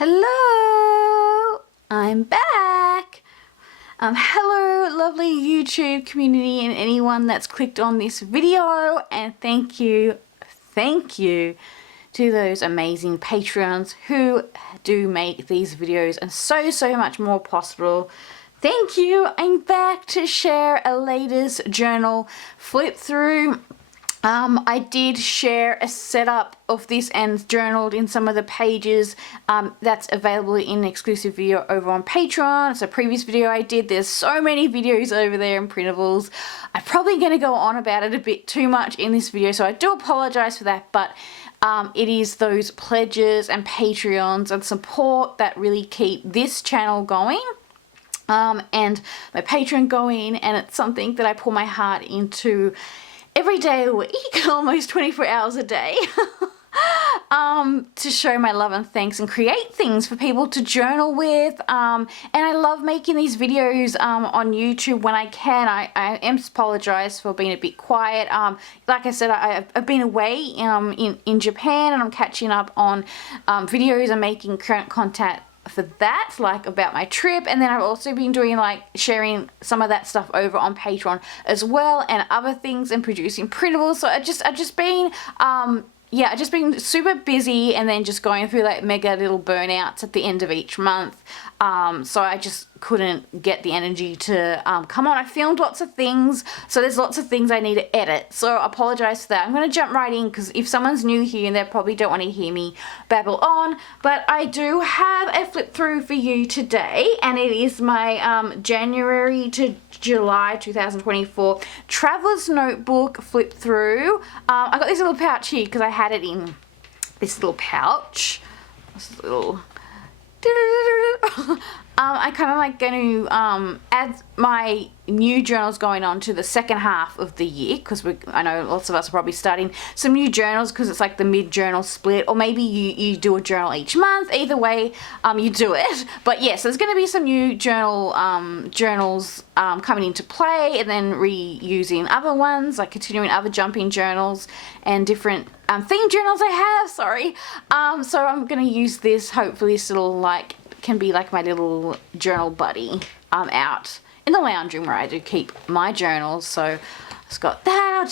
Hello, I'm back. Hello, lovely YouTube community and anyone that's clicked on this video, and thank you to those amazing Patreons who do make these videos and so much more possible. Thank you. I'm back to share a latest journal flip through. I did share a setup of this and journaled in some of the pages that's available in an exclusive video over on Patreon. It's a previous video I did. There's so many videos over there in printables. I'm probably going to go on about it a bit too much in this video, so I do apologize for that, but it is those pledges and Patreons and support that really keep this channel going. And my Patreon going, and it's something that I pour my heart into every day a week, almost 24 hours a day, to show my love and thanks and create things for people to journal with. And I love making these videos on YouTube when I can. I am apologize for being a bit quiet. Like I said, I've been away in Japan, and I'm catching up on videos and making current content for that, like about my trip, and then I've also been doing like sharing some of that stuff over on Patreon as well, and other things, and producing printables. So I've just been I've just been super busy, and then just going through like mega little burnouts at the end of each month. So I just couldn't get the energy to come on. I filmed lots of things, so there's lots of things I need to edit, so I apologize for that. I'm going to jump right in, because if someone's new here, they probably don't want to hear me babble on, but I do have a flip through for you today, and it is my January to July 2024 Traveler's Notebook flip through. I got this little pouch here because I had it in this little pouch. This little I kind of like going to add my new journals going on to the second half of the year, because I know lots of us are probably starting some new journals because it's like the mid-journal split, or maybe you do a journal each month. Either way, you do it. But yes, there's going to be some new journals coming into play, and then reusing other ones, like continuing other jumping journals and different theme journals I have, sorry. So I'm going to use this, hopefully this little can be like my little journal buddy out in the lounge room where I do keep my journals. So I've just got that.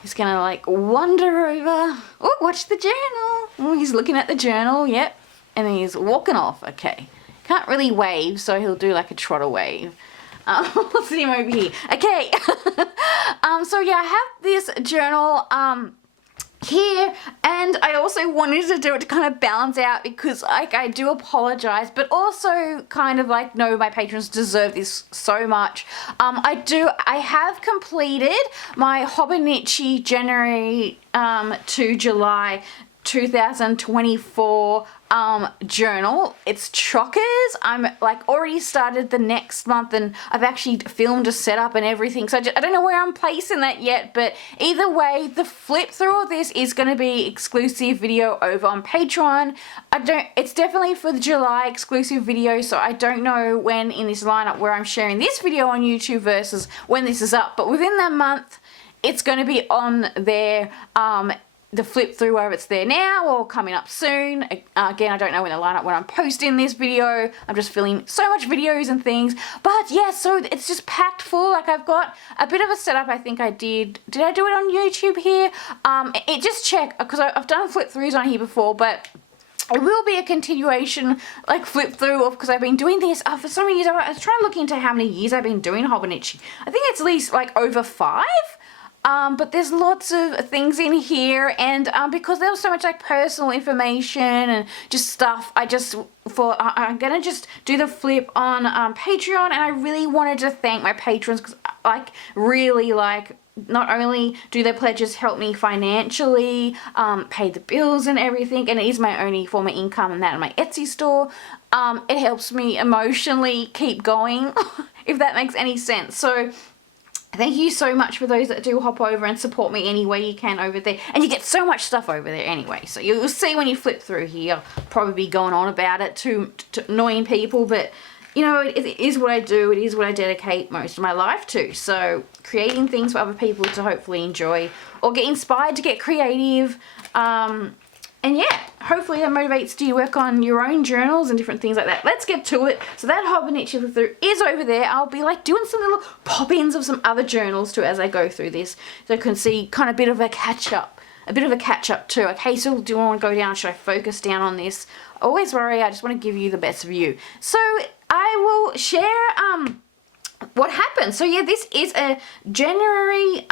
He's gonna like wander over. Oh, watch the journal. Oh, he's looking at the journal, yep. And then he's walking off. Okay, can't really wave, so he'll do like a trotter wave. Let's see him over here. Okay. So yeah, I have this journal here, and I also wanted to do it to kind of balance out, because like I do apologize, but also kind of like know my patrons deserve this so much. I have completed my Hobonichi January to July 2024 journal. It's chockers. I'm like already started the next month, and I've actually filmed a setup and everything, so I don't know where I'm placing that yet, but either way, the flip through of this is going to be exclusive video over on Patreon. It's definitely for the July exclusive video, so I don't know when in this lineup where I'm sharing this video on YouTube versus when this is up, but within that month it's going to be on there. The flip through, whether it's there now or coming up soon. Again, I don't know when the lineup when I'm posting this video. I'm just filming so much videos and things. But yeah, so it's just packed full. Like I've got a bit of a setup. I think I did. Did I do it on YouTube here? Just check, because I've done flip throughs on here before, but it will be a continuation, like flip through of, because I've been doing this for so many years. I was trying to look into how many years I've been doing Hobonichi. I think it's at least like over 5. But there's lots of things in here, and because there was so much like personal information and just stuff, I'm gonna just do the flip on Patreon, and I really wanted to thank my patrons, because really not only do their pledges help me financially pay the bills and everything, and it is my only form of income, and that in my Etsy store, it helps me emotionally keep going, if that makes any sense. So thank you so much for those that do hop over and support me any way you can over there. And you get so much stuff over there anyway. So you'll see when you flip through here. I'll probably be going on about it to annoying people. But, you know, it is what I do. It is what I dedicate most of my life to. So creating things for other people to hopefully enjoy or get inspired to get creative. And yeah, hopefully that motivates you to work on your own journals and different things like that. Let's get to it. So that Hobonichi flip through is over there. I'll be like doing some little pop-ins of some other journals too as I go through this, so you can see kind of a bit of a catch-up. A bit of a catch-up too. Okay, so do I want to go down? Should I focus down on this? Always worry, I just want to give you the best view. So I will share what happened. So yeah, this is a January,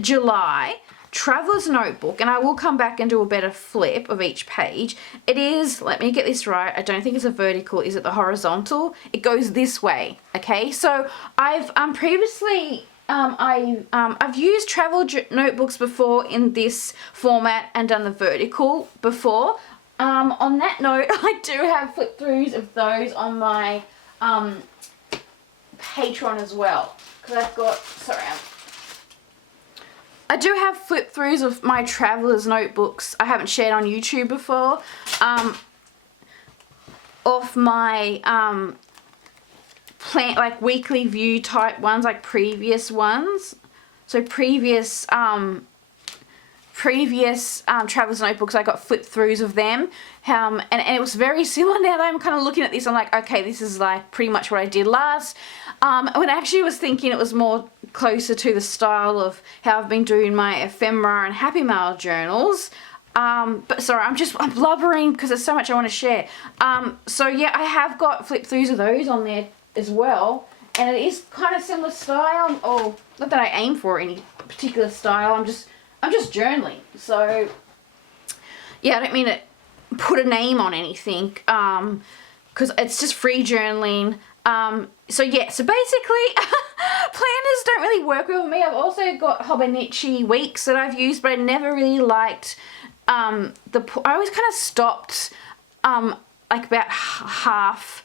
July Traveler's Notebook, and I will come back and do a better flip of each page. It is, let me get this right, I don't think it's a vertical, is it the horizontal? It goes this way, okay? So I've previously, I've used travel notebooks before in this format and done the vertical before. On that note, I do have flip throughs of those on my Patreon as well, because I've got, sorry, I do have flip throughs of my traveler's notebooks I haven't shared on YouTube before, off my plan, like weekly view type ones, like previous ones. So previous traveler's notebooks, I got flip throughs of them, and it was very similar. Now that I'm kind of looking at this, I'm like, okay, this is like pretty much what I did last. When I actually was thinking it was more closer to the style of how I've been doing my ephemera and happy mail journals. But sorry, I'm blubbering because there's so much I want to share. So yeah, I have got flip throughs of those on there as well, and it is kind of similar style. Oh, not that I aim for any particular style. I'm just journaling. So yeah, I don't mean to put a name on anything, because it's just free journaling. So yeah, so basically planners don't really work with me. I've also got Hobonichi weeks that I've used, but I never really liked I always kind of stopped like about half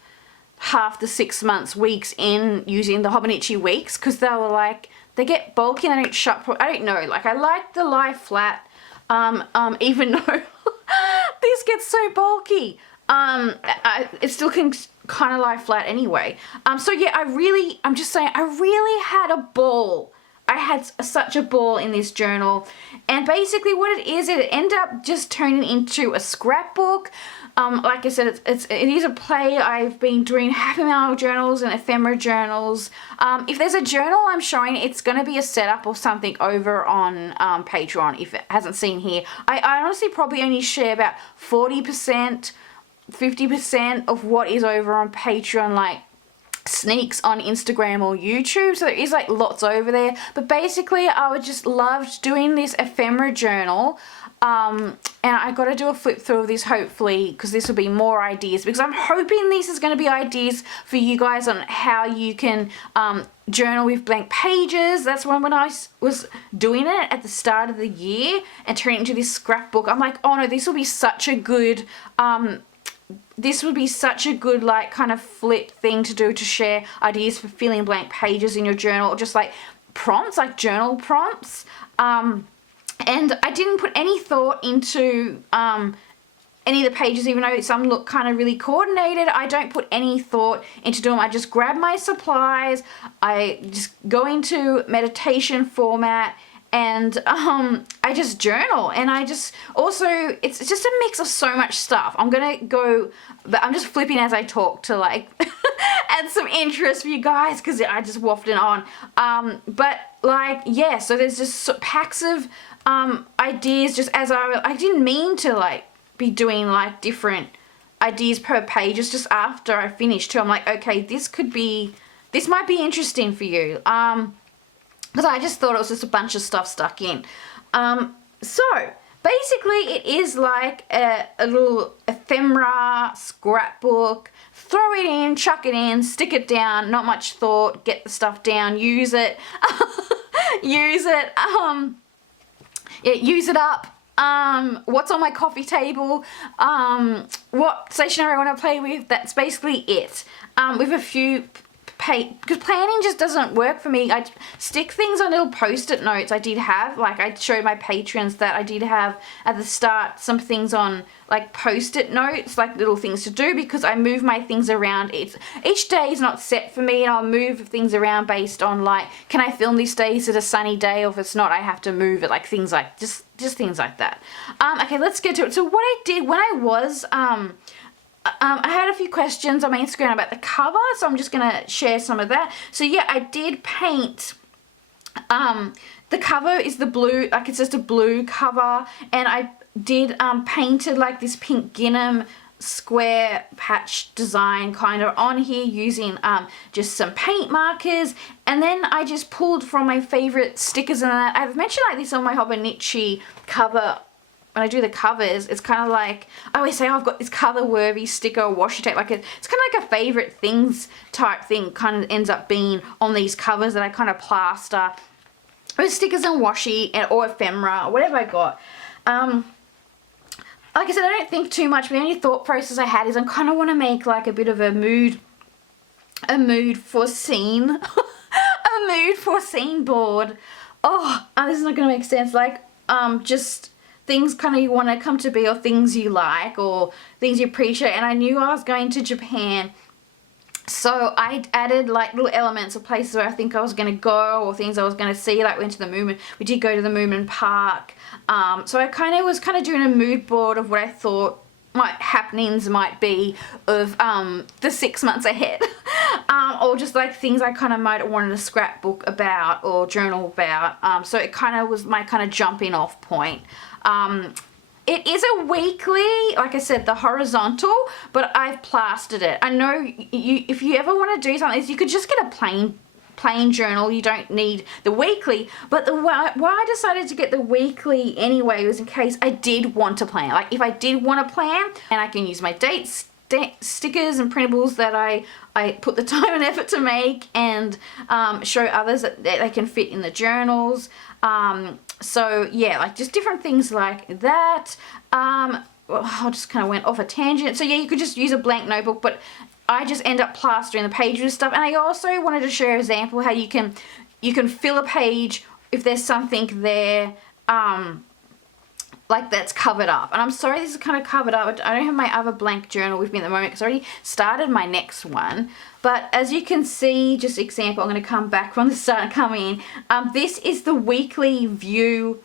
the 6 months weeks in using the Hobonichi weeks, because they were like, they get bulky and they don't shut I don't know, like I like the lie flat, even though this gets so bulky. It still can kind of lie flat anyway. So yeah, I'm just saying, I really had a ball. I had such a ball in this journal, and basically what it is, it ended up just turning into a scrapbook. Like I said, it is a play. I've been doing happy mail journals and ephemera journals. If there's a journal I'm showing, it's going to be a setup or something over on Patreon if it hasn't seen here. I honestly probably only share about 40%, 50% of what is over on Patreon, like sneaks on Instagram or YouTube, so there is like lots over there. But basically I would just loved doing this ephemera journal, and I got to do a flip through of this hopefully, because this will be more ideas, because I'm hoping this is going to be ideas for you guys on how you can journal with blank pages. That's when I was doing it at the start of the year and turning it into this scrapbook, I'm like, oh no, this will be such a good like kind of flip thing to do, to share ideas for filling blank pages in your journal, or just like prompts, like journal prompts. And I didn't put any thought into any of the pages, even though some look kind of really coordinated. I don't put any thought into doing them. I just grab my supplies, I just go into meditation format, and I just journal, and I just also, it's just a mix of so much stuff. I'm just flipping as I talk to like add some interest for you guys, because I just wafted on. But like, yeah, so there's just packs of ideas, just as I didn't mean to like be doing like different ideas per page. It's just after I finished too, I'm like, okay, this might be interesting for you. Because I just thought it was just a bunch of stuff stuck in. So basically it is like a little ephemera scrapbook. Throw it in, chuck it in, stick it down, not much thought, get the stuff down, use it, use it, yeah, use it up. What's on my coffee table, what stationery I want to play with, that's basically it. With a few because planning just doesn't work for me. I stick things on little post-it notes. I did have, like I showed my patrons that I did have at the start some things on like post-it notes, like little things to do, because I move my things around. Each day is not set for me, and I'll move things around based on like, can I film this day? Is it a sunny day? Or if it's not, I have to move it, like things like, just things like that. Okay, let's get to it. So what I did when I was, I had a few questions on my Instagram about the cover, so I'm just going to share some of that. So yeah, I did paint, the cover is the blue, like it's just a blue cover, and I did painted like this pink gingham square patch design kind of on here using just some paint markers, and then I just pulled from my favorite stickers, and I've mentioned like this on my Hobonichi cover. When I do the covers, it's kind of like, I always say, oh, I've got this color worthy sticker or washi tape, like it's kind of like a favorite things type thing, kind of ends up being on these covers that I kind of plaster with stickers and washi or ephemera or whatever I got. Like I said, I don't think too much, but the only thought process I had is I kind of want to make like a bit of a mood for scene, a mood for scene board. Oh, this is not going to make sense. Like, just things kind of you want to come to be, or things you like, or things you appreciate. And I knew I was going to Japan, so I added like little elements of places where I think I was going to go, or things I was going to see. Like went to the Moon, we did go to the Moon Park. So I was kind of doing a mood board of what I thought happenings might be of the 6 months ahead. Or just like things I kind of might have wanted to scrapbook about or journal about. So it kind of was my kind of jumping off point. It is a weekly, like I said, the horizontal, but I've plastered it. I know if you ever want to do something, you could just get a plain journal. You don't need the weekly, but why I decided to get the weekly anyway was in case I did want to plan. Like if I did want to plan, and I can use my dates, stickers and printables that I put the time and effort to make, and show others that they can fit in the journals. So yeah, like just different things like that. Well, I just kind of went off a tangent. So yeah, you could just use a blank notebook, but I just end up plastering the pages with stuff. And I also wanted to share an example how you can fill a page if there's something there like that's covered up. And I'm sorry this is kind of covered up. I don't have my other blank journal with me at the moment because I already started my next one. But as you can see, just example, I'm going to come back from the start and come in. This is the weekly view,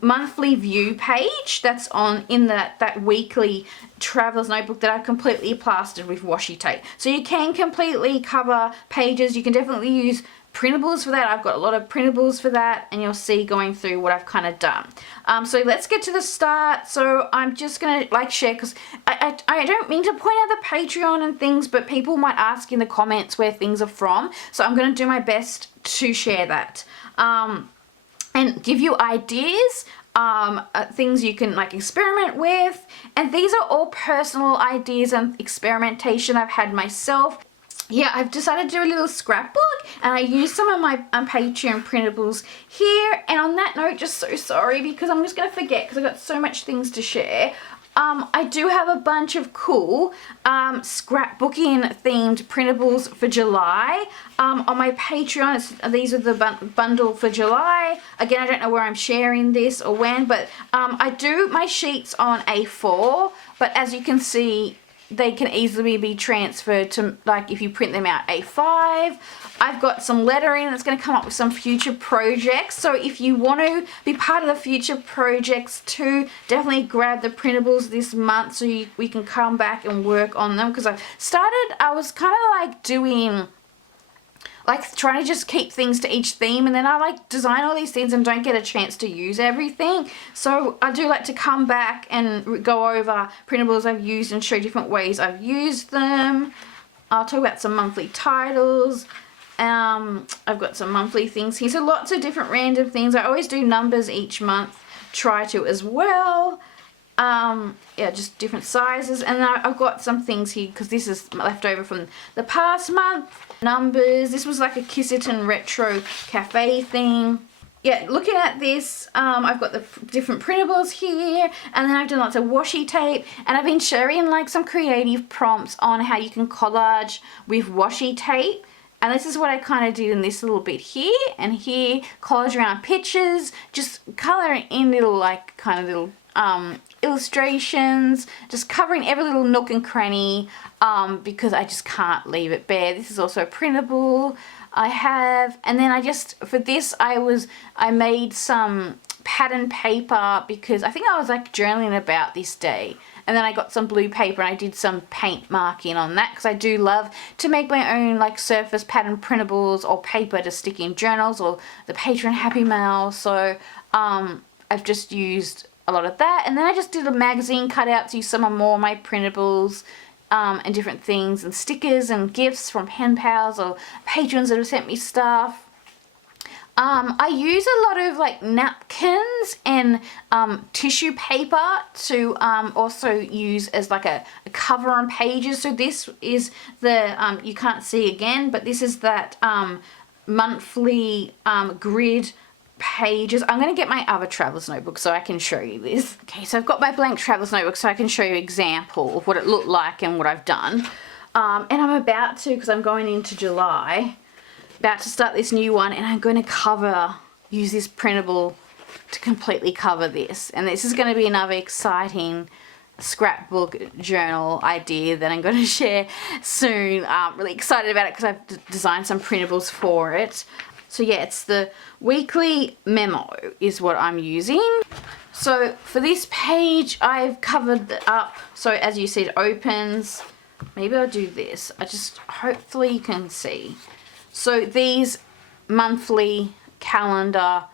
monthly view page that's on in that weekly traveler's notebook that I've completely plastered with washi tape. So you can completely cover pages. You can definitely use printables for that. I've got a lot of printables for that, and you'll see going through what I've kind of done. So let's get to the start. So I'm just gonna like share, because I don't mean to point out the Patreon and things, but people might ask in the comments where things are from, so I'm gonna do my best to share that and give you ideas, things you can like experiment with. And these are all personal ideas and experimentation I've had myself. Yeah, I've decided to do a little scrapbook, and I used some of my Patreon printables here. And on that note, just so sorry because I'm just going to forget because I've got so much things to share. I do have a bunch of cool scrapbooking themed printables for July. On my Patreon, these are the bundle for July. Again, I don't know where I'm sharing this or when, but I do my sheets on A4, but as you can see, they can easily be transferred to, like, if you print them out, A5. I've got some lettering that's going to come up with some future projects. So if you want to be part of the future projects too, definitely grab the printables this month so we can come back and work on them. Because I was kind of like doing, like trying to just keep things to each theme, and then I like design all these things and don't get a chance to use everything. So I do like to come back and go over printables I've used and show different ways I've used them. I'll talk about some monthly titles. I've got some monthly things here, so lots of different random things. I always do numbers each month, try to as well. Yeah, just different sizes. And then I've got some things here because this is left over from the past month. Numbers. This was like a Kissington retro cafe thing. Yeah, looking at this, I've got the different printables here, and then I've done lots of washi tape, and I've been sharing like some creative prompts on how you can collage with washi tape. And this is what I kind of did in this little bit here and here, collage around pictures, just colouring in little like kind of little illustrations, just covering every little nook and cranny because I just can't leave it bare. This is also printable I have, and then I just, for this I made some pattern paper because I think I was like journaling about this day, and then I got some blue paper and I did some paint marking on that because I do love to make my own like surface pattern printables or paper to stick in journals or the Patreon Happy Mail. So I've just used a lot of that, and then I just did a magazine cutout to use some of more of my printables and different things, and stickers and gifts from pen pals or patrons that have sent me stuff. I use a lot of like napkins and tissue paper to also use as like a cover on pages. So this is the, you can't see again, but this is that monthly grid pages. I'm going to get my other traveler's notebook so I can show you this. Okay, so I've got my blank traveler's notebook so I can show you an example of what it looked like and what I've done. And I'm about to, because I'm going into July, about to start this new one, and I'm going to use this printable to completely cover this. And this is going to be another exciting scrapbook journal idea that I'm going to share soon. I'm really excited about it because I've designed some printables for it. So yeah, it's the weekly memo is what I'm using. So for this page, I've covered it up. So as you see, it opens. Maybe I'll do this. Hopefully you can see. So these monthly calendar,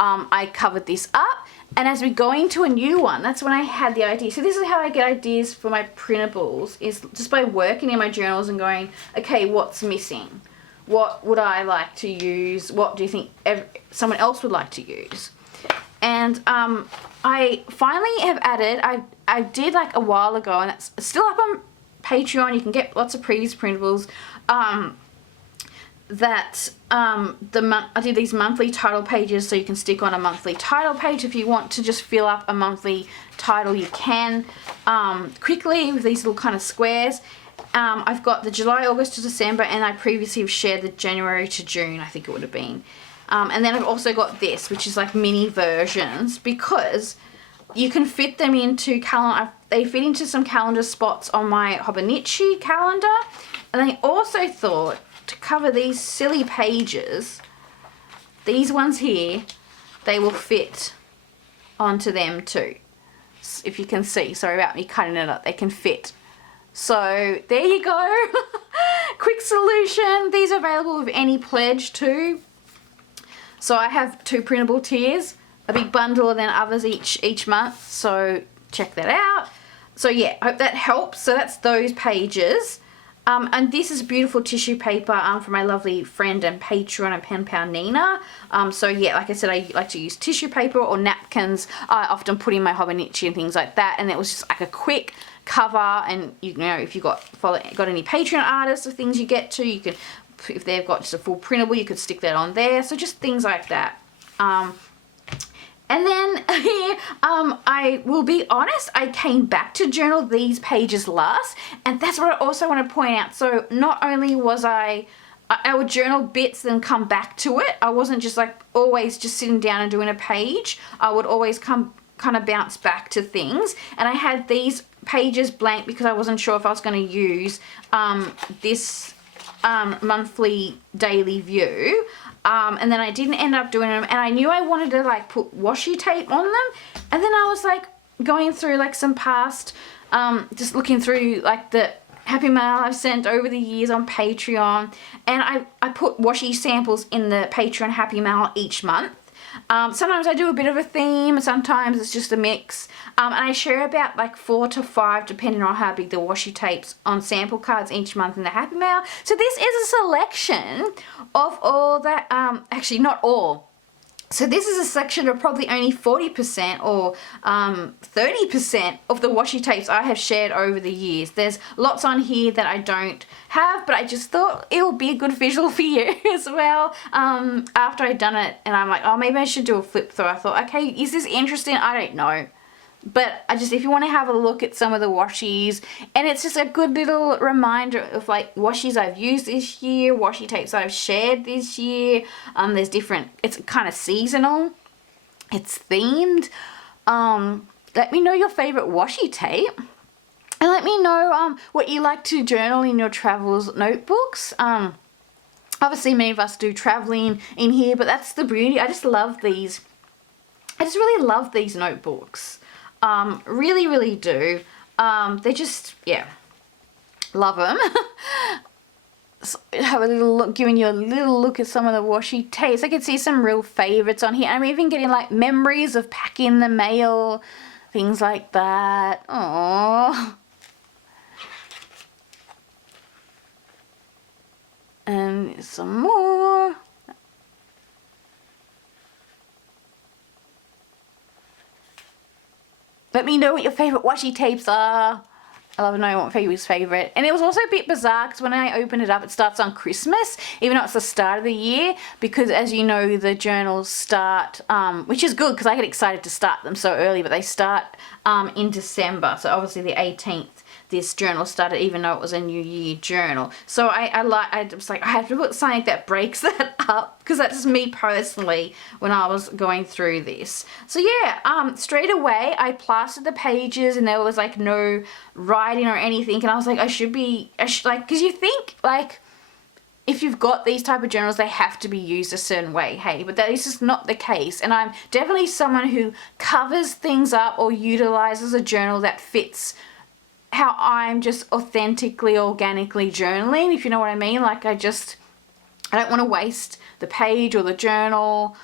I covered this up. And as we go into a new one, that's when I had the idea. So this is how I get ideas for my printables, is just by working in my journals and going, okay, what's missing? What would I like to use? What do you think someone else would like to use? And I finally have added, I did like a while ago, and it's still up on Patreon. You can get lots of previous printables. I did these monthly title pages, so you can stick on a monthly title page. If you want to just fill up a monthly title, you can quickly with these little kind of squares. I've got the July, August to December, and I previously have shared the January to June, I think it would have been. And then I've also got this, which is like mini versions, because you can fit them into calendar. They fit into some calendar spots on my Hobonichi calendar. And I also thought to cover these silly pages, these ones here, they will fit onto them too. If you can see, sorry about me cutting it up, they can fit. So there you go. Quick solution. These are available with any pledge too. So I have 2 printable tiers, a big bundle and then others each month. So check that out. So yeah, I hope that helps. So that's those pages. And this is beautiful tissue paper from my lovely friend and Patreon and pen pal Nina. So yeah, like I said, I like to use tissue paper or napkins. I often put in my Hobonichi and things like that. And it was just like a quick cover, and you know, if you got any Patreon artists or things you get to, you can, if they've got just a full printable, you could stick that on there. So just things like that. And then here, I will be honest, I came back to journal these pages last, and that's what I also want to point out. So not only was I would journal bits then come back to it. I wasn't just like always just sitting down and doing a page. I would always kind of bounce back to things, and I had these pages blank because I wasn't sure if I was going to use this monthly daily view, and then I didn't end up doing them, and I knew I wanted to like put washi tape on them, and then I was like going through like some past, just looking through like the Happy Mail I've sent over the years on Patreon, and I put washi samples in the Patreon Happy Mail each month. Sometimes I do a bit of a theme, sometimes it's just a mix, and I share about like 4 to 5 depending on how big the washi tapes on sample cards each month in the Happy Mail. So this is a selection of all that, actually not all. So this is a section of probably only 40% or 30% of the washi tapes I have shared over the years. There's lots on here that I don't have, but I just thought it would be a good visual for you as well. After I'd done it, and I'm like, oh, maybe I should do a flip through. I thought, okay, is this interesting? I don't know. But if you want to have a look at some of the washies, and it's just a good little reminder of like washies I've used this year, washi tapes I've shared this year. There's different, it's kind of seasonal, it's themed. Let me know your favorite washi tape, and let me know what you like to journal in your travels notebooks. Obviously many of us do traveling in here, but that's the beauty. I just love these. I just really love these notebooks. Really, really do. They just, yeah, love them. So have a little look, giving you a little look at some of the washi tapes. I can see some real favorites on here. I'm even getting like memories of packing the mail, things like that. Aww. And some more. Let me know what your favourite washi tapes are. I love knowing what favorite's favourite. And it was also a bit bizarre because when I opened it up, it starts on Christmas, even though it's the start of the year, because as you know, the journals start, which is good because I get excited to start them so early, but they start in December. So obviously the 18th. This journal started, even though it was a New Year journal. So I was like, I have to put something that breaks that up, because that's just me personally when I was going through this. So yeah, straight away I plastered the pages, and there was like no writing or anything, and I was like, I should like, because you think like if you've got these type of journals, they have to be used a certain way, hey, but that is just not the case. And I'm definitely someone who covers things up or utilizes a journal that fits how I'm just authentically, organically journaling, if you know what I mean. Like I don't want to waste the page or the journal.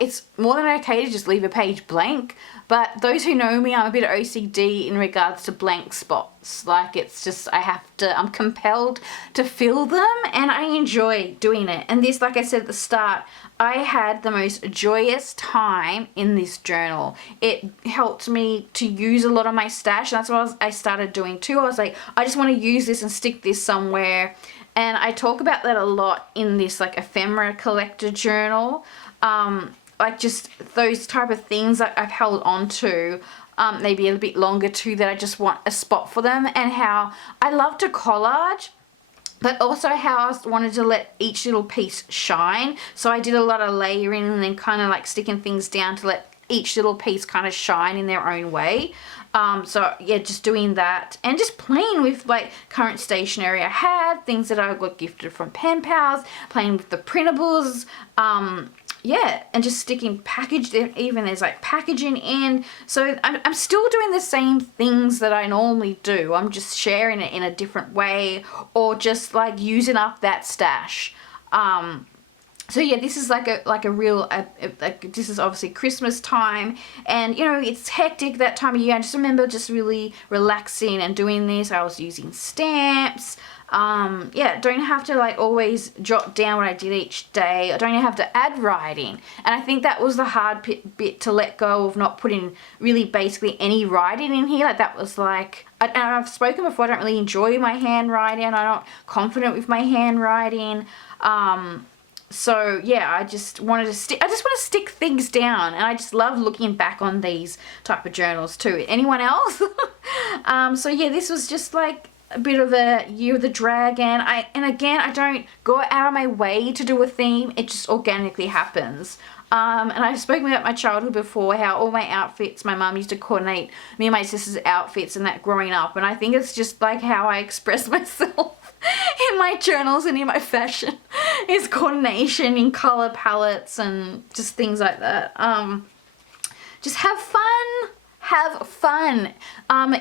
It's more than okay to just leave a page blank, but those who know me, I'm a bit OCD in regards to blank spots. Like it's just, I'm compelled to fill them, and I enjoy doing it. And this, like I said at the start, I had the most joyous time in this journal. It helped me to use a lot of my stash, and that's what I started doing too. I was like, I just want to use this and stick this somewhere. And I talk about that a lot in this like ephemera collector journal. Like just those type of things that I've held on to, maybe a little bit longer too, that I just want a spot for them, and how I love to collage, but also how I wanted to let each little piece shine. So I did a lot of layering and then kind of like sticking things down to let each little piece kind of shine in their own way. So yeah, just doing that, and just playing with like current stationery I had, things that I got gifted from pen pals, playing with the printables, yeah, and just sticking packaged, even there's like packaging in. So I'm still doing the same things that I normally do. I'm just sharing it in a different way, or just like using up that stash. So yeah, this is like a real, this is obviously Christmas time, and you know, it's hectic that time of year. I just remember just really relaxing and doing this. I was using stamps. Yeah, don't have to like always jot down what I did each day. I don't have to add writing, and I think that was the hard bit to let go of, not putting really basically any writing in here. Like that was like, and I've spoken before, I don't really enjoy my handwriting. I'm not confident with my handwriting. So yeah, I just want to stick things down, and I just love looking back on these type of journals too. Anyone else? So yeah, this was just like a bit of a Year of the Dragon. And again, I don't go out of my way to do a theme, it just organically happens. And I've spoken about my childhood before, how all my outfits, my mum used to coordinate me and my sister's outfits and that growing up, and I think it's just like how I express myself in my journals and in my fashion is coordination in color palettes and just things like that. Just have fun. Have fun.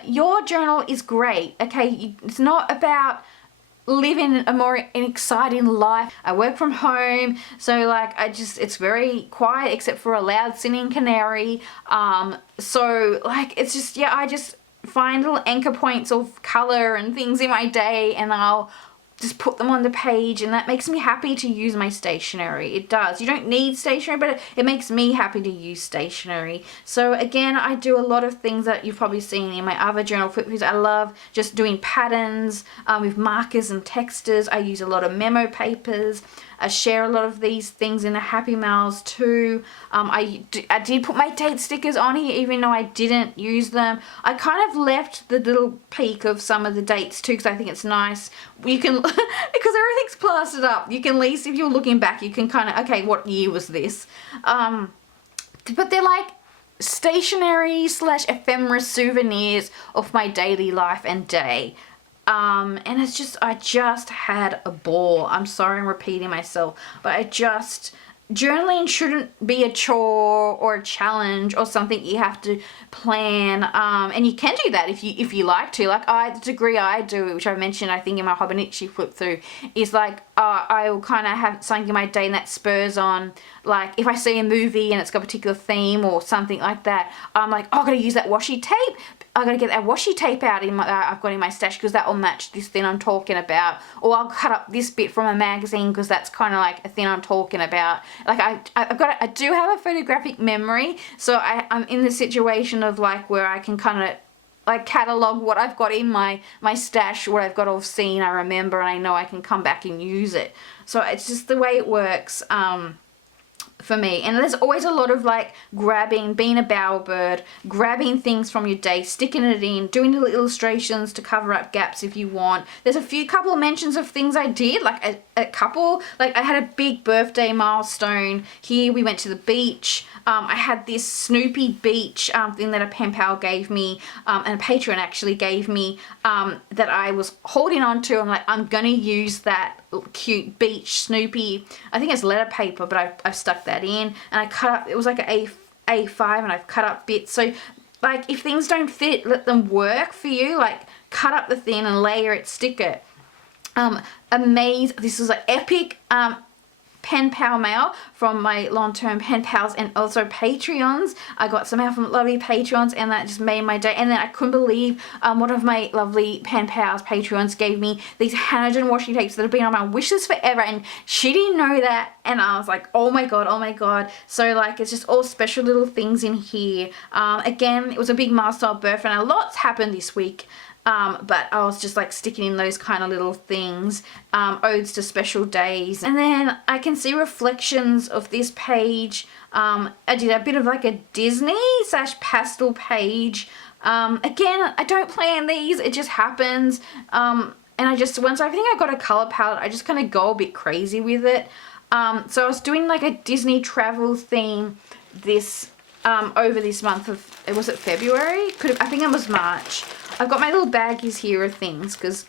Your journal is great, okay? It's not about living an exciting life. I work from home, so like it's very quiet except for a loud singing canary. So like it's just, yeah, I just find little anchor points of color and things in my day, and I'll just put them on the page, and that makes me happy to use my stationery. It does. You don't need stationery, but it makes me happy to use stationery. So again, I do a lot of things that you've probably seen in my other journal flip, because I love just doing patterns with markers and textures. I use a lot of memo papers. share a lot of these things in the Happy Mails too. I did put my date stickers on here even though I didn't use them. I kind of left the little peek of some of the dates too because I think it's nice. You can, because everything's plastered up, you can at least, if you're looking back, you can kind of, okay, what year was this? But they're like stationery / ephemeris souvenirs of my daily life and day. And it's just, I just had a ball. I'm sorry I'm repeating myself, but journaling shouldn't be a chore or a challenge or something you have to plan. And you can do that if you like to. Like the degree I do, which I mentioned I think in my Hobonichi flip through, is like I will kind of have something in my day and that spurs on, like if I see a movie and it's got a particular theme or something like that, I'm like, oh, I gotta use that washi tape. I gotta get that washi tape out I've got in my stash because that will match this thing I'm talking about. Or I'll cut up this bit from a magazine because that's kind of like a thing I'm talking about. Like I do have a photographic memory, so I'm in the situation of like where I can kind of like catalog what I've got in my stash, what I've got all seen, I remember, and I know I can come back and use it. So it's just the way it works. For me. And there's always a lot of like being a bowerbird, grabbing things from your day, sticking it in, doing little illustrations to cover up gaps if you want. There's a couple of mentions of things I did, like a couple, like I had a big birthday milestone here. We went to the beach. I had this Snoopy beach thing that a pen pal gave me, and a patron actually gave me, that I was holding on to. I'm like, I'm gonna use that cute beach Snoopy, I think it's letter paper, but I stuck that in and I cut up, it was like an A5 and I've cut up bits. So like if things don't fit, let them work for you, like cut up the thing and layer it, stick it. This was an epic pen pal mail from my long-term pen pals and also Patreons. I got some mail from lovely Patreons and that just made my day. And then I couldn't believe one of my lovely pen pals, Patreons, gave me these Hanagen washi tapes that have been on my wish list forever, and she didn't know that, and I was like, oh my god. So like it's just all special little things in here. Again, it was a big milestone birthday and a lot's happened this week. But I was just like sticking in those kind of little things, odes to special days. And then I can see reflections of this page. I did a bit of like a Disney / pastel page. Again, I don't plan these, it just happens. And once I think I got a color palette, I just kind of go a bit crazy with it. So I was doing like a Disney travel theme this over this month of, was it February? I think it was March. I've got my little baggies here of things because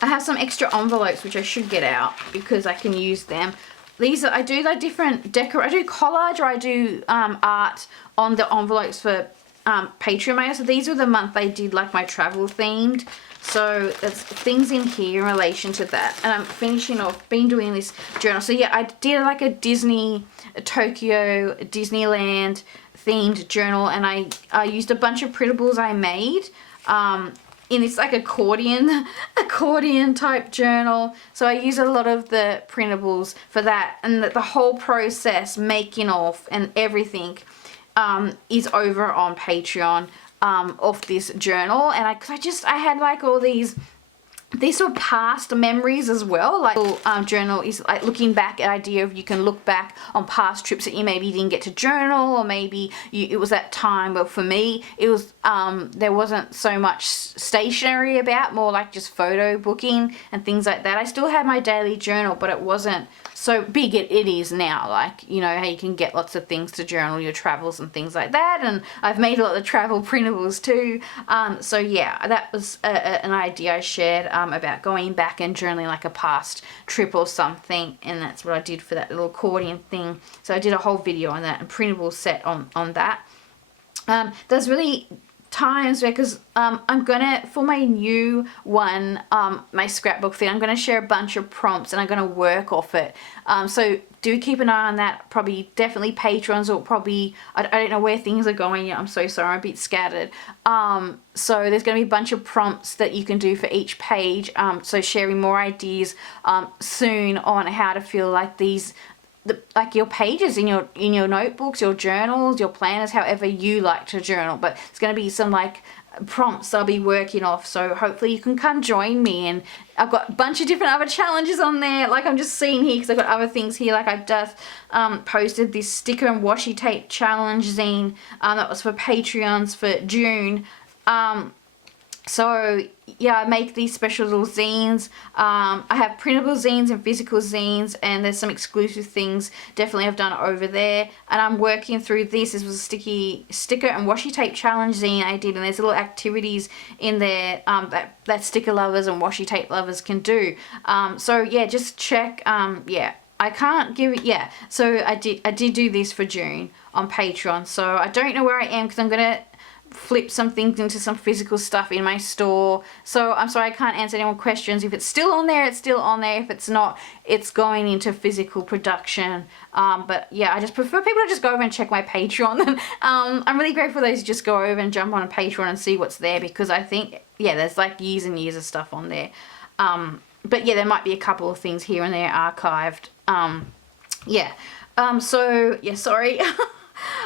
I have some extra envelopes which I should get out because I can use them. I do like different I do collage, or I do art on the envelopes for Patreon mail. So these were the month I did like my travel themed. So there's things in here in relation to that. And I'm finishing off, been doing this journal. So yeah, I did like a Tokyo, Disneyland themed journal, and I used a bunch of printables I made in this like accordion type journal. So I use a lot of the printables for that, and the whole process, making off and everything, is over on Patreon of this journal. And I had like all these sort of past memories as well. Like journal is like looking back, an idea of you can look back on past trips that you maybe didn't get to journal, or maybe it was that time. Well, for me it was there wasn't so much stationery about, more like just photo booking and things like that. I still had my daily journal, but it wasn't so big. It is now, like, you know how you can get lots of things to journal your travels and things like that, and I've made a lot of travel printables too. So yeah, that was an idea I shared about going back and journaling like a past trip or something, and that's what I did for that little accordion thing. So I did a whole video on that and printable set on that. There's really times because I'm gonna, for my new one, my scrapbook thing, I'm gonna share a bunch of prompts and I'm gonna work off it. So do keep an eye on that. Probably definitely patrons, or probably I don't know where things are going yet. I'm so sorry, I'm a bit scattered. So there's gonna be a bunch of prompts that you can do for each page. So sharing more ideas soon on how to feel like these, like your pages in your notebooks, your journals, your planners, however you like to journal. But it's going to be some like prompts I'll be working off, so hopefully you can come join me. And I've got a bunch of different other challenges on there, like I'm just seeing here, because I've got other things here, like I've just posted this sticker and washi tape challenge zine that was for Patreons for June. So yeah, I make these special little zines. I have printable zines and physical zines, and there's some exclusive things definitely I've done over there. And I'm working through this. This was a sticker and washi tape challenge zine I did, and there's little activities in there that sticker lovers and washi tape lovers can do. So yeah, just check. Yeah, I can't give it. Yeah, so I did do this for June on Patreon. So I don't know where I am, because I'm gonna flip some things into some physical stuff in my store. So I'm sorry I can't answer any more questions. If it's still on there, it's still on there. If it's not, it's going into physical production. But yeah, I just prefer people to just go over and check my Patreon. I'm really grateful those just go over and jump on a Patreon and see what's there, because I think, yeah, there's like years and years of stuff on there. But yeah, there might be a couple of things here and there archived. Yeah. So yeah, sorry.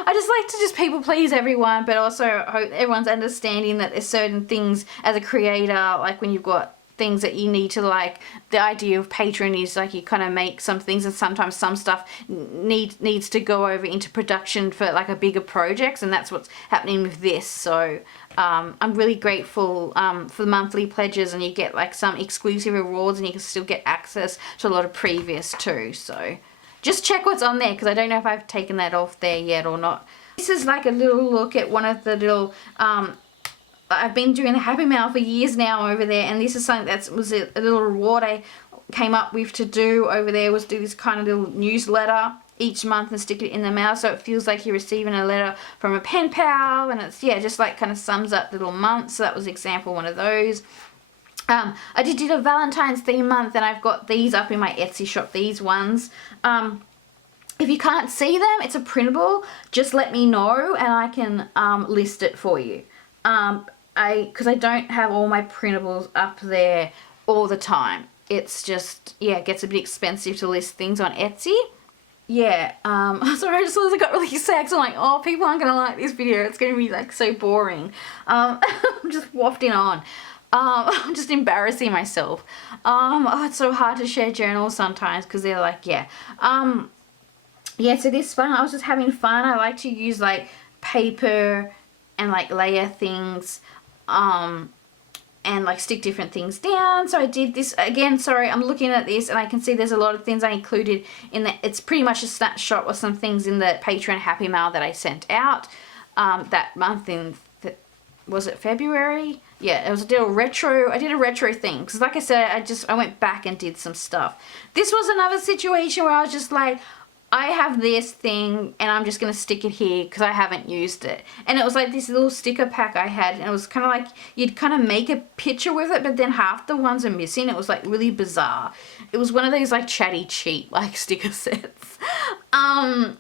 I just like to just people please everyone, but also hope everyone's understanding that there's certain things as a creator, like when you've got things that you need to, like, the idea of Patreon is like you kind of make some things, and sometimes some stuff needs to go over into production for like a bigger projects, and that's what's happening with this. So I'm really grateful for the monthly pledges, and you get like some exclusive rewards, and you can still get access to a lot of previous too. So just check what's on there, because I don't know if I've taken that off there yet or not. This is like a little look at one of the little, I've been doing the Happy Mail for years now over there, and this is something that was a little reward I came up with to do over there, was do this kind of little newsletter each month and stick it in the mail, so it feels like you're receiving a letter from a pen pal, and it's, yeah, just like kind of sums up the little month. So that was example one of those. I did a Valentine's theme month, and I've got these up in my Etsy shop, these ones. If you can't see them, it's a printable, just let me know and I can list it for you. Because I don't have all my printables up there all the time. It's just, yeah, it gets a bit expensive to list things on Etsy. Yeah, sorry, I just I got really sad, so I'm like, oh, people aren't gonna like this video, it's gonna be like so boring. I'm just wafting on. I'm just embarrassing myself. Oh, it's so hard to share journals sometimes, because they're like, yeah. Yeah, so this fun, I was just having fun. I like to use like paper and like layer things, and like stick different things down. So I did this again. Sorry, I'm looking at this and I can see there's a lot of things I included in the, it's pretty much a snapshot of some things in the Patreon Happy Mail that I sent out that month in, was it February? Yeah, I did a retro thing, because like I said, I went back and did some stuff. This was another situation where I was just like, I have this thing and I'm just going to stick it here because I haven't used it. And it was like this little sticker pack I had, and it was kind of like you'd kind of make a picture with it, but then half the ones are missing. It was like really bizarre. It was one of those like chatty cheap like sticker sets. And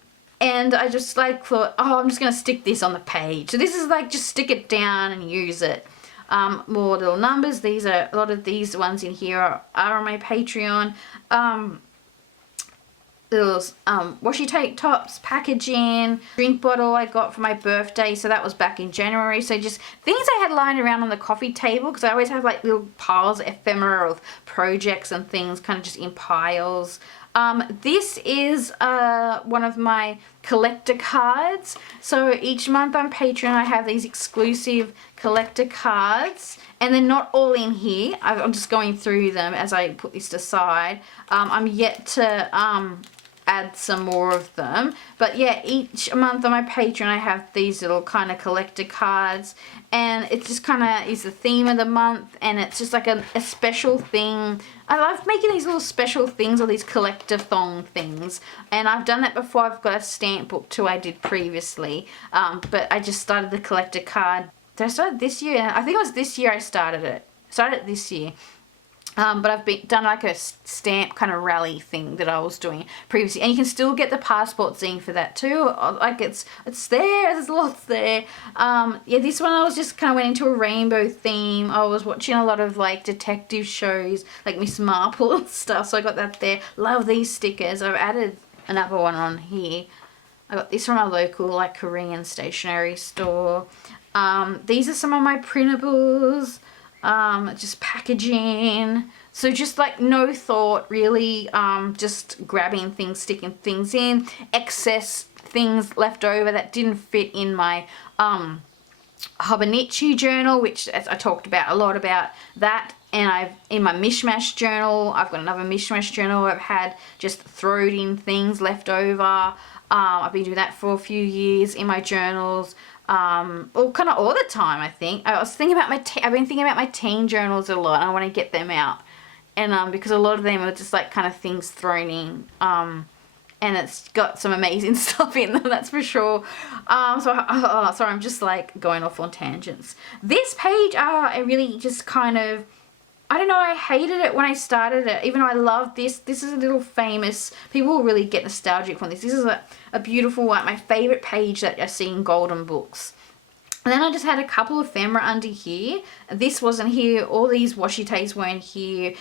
I just like thought, oh, I'm just going to stick this on the page. So this is like just stick it down and use it. More little numbers. These are, a lot of these ones in here are on my Patreon. Little washi tape tops, packaging, drink bottle I got for my birthday, so that was back in January. So just things I had lying around on the coffee table, because I always have like little piles of ephemera of projects and things kind of just in piles. This is one of my collector cards. So each month on Patreon I have these exclusive collector cards, and they're not all in here. I'm just going through them as I put this aside. I'm yet to add some more of them, but yeah, each month on my Patreon I have these little kind of collector cards, and it just kind of is the theme of the month, and it's just like a special thing. I love making these little special things, or these collector-thong things, and I've done that before. I've got a stamp book too I did previously, but I just started the collector card. Did I start it this year? I think it was this year I started it. Started it this year. But I've done like a stamp kind of rally thing that I was doing previously, and you can still get the passport zine for that too. Like it's there, there's lots there. Yeah, this one I was just kind of went into a rainbow theme. I was watching a lot of like detective shows, like Miss Marple and stuff, so I got that there. Love these stickers. I've added another one on here. I got this from a local like Korean stationery store. These are some of my printables, just packaging. So just like no thought really, just grabbing things, sticking things in, excess things left over that didn't fit in my Hobonichi journal, which as I talked about a lot about that. And in my mishmash journal, I've got another mishmash journal. I've had just throwed in things left over. I've been doing that for a few years in my journals. Or kind of all the time, I think. I've been thinking about my teen journals a lot, and I want to get them out. And because a lot of them are just like kind of things thrown in. And it's got some amazing stuff in them, that's for sure. Sorry, I'm just like going off on tangents. This page, I really just kind of, I don't know, I hated it when I started it, even though I love this. This is a little famous, people will really get nostalgic from this. This is a beautiful one, my favorite page that I see in Golden books. And then I just had a couple of ephemera under here. This wasn't here, all these washi tapes weren't here.